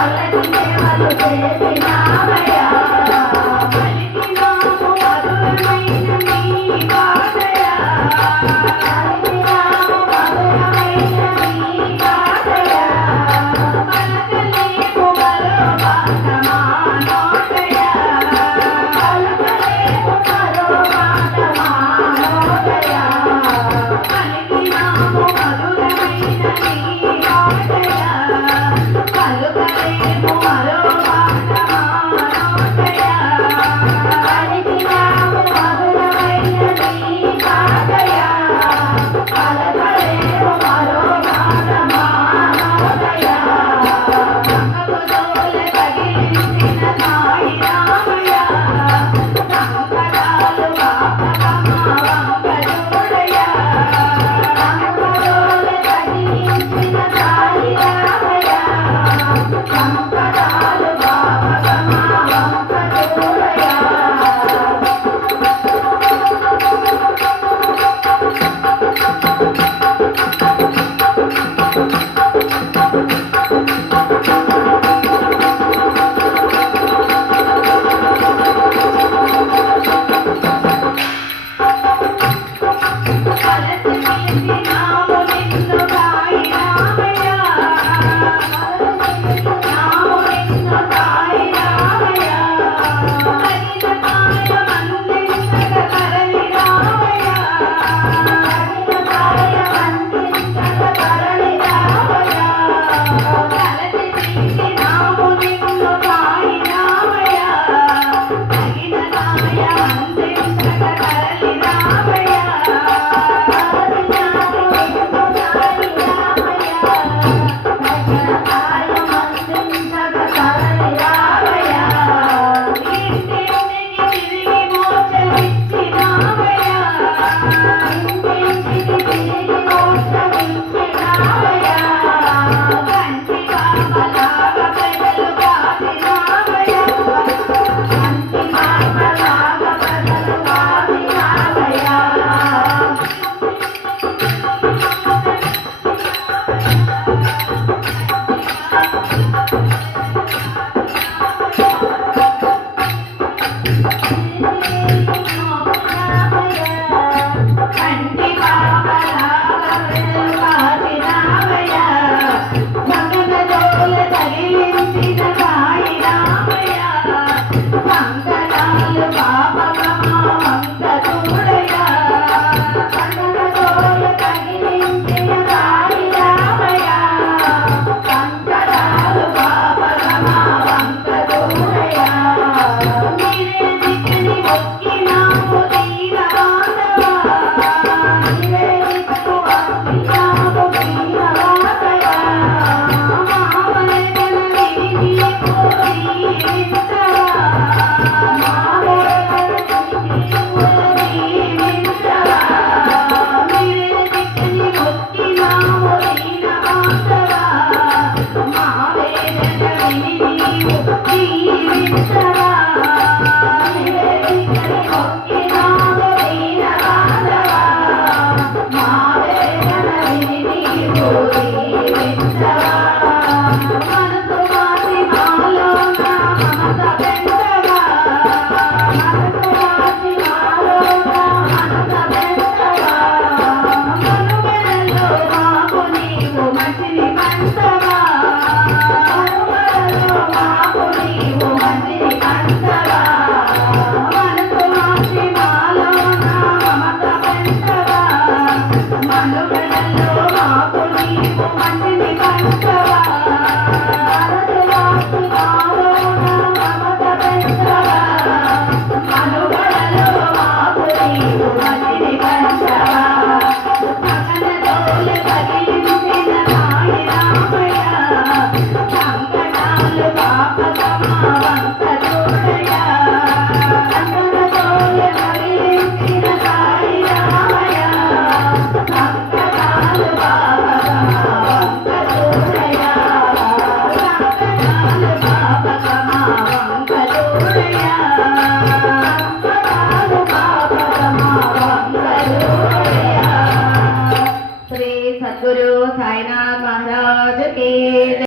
పలుకలేము మరో మాట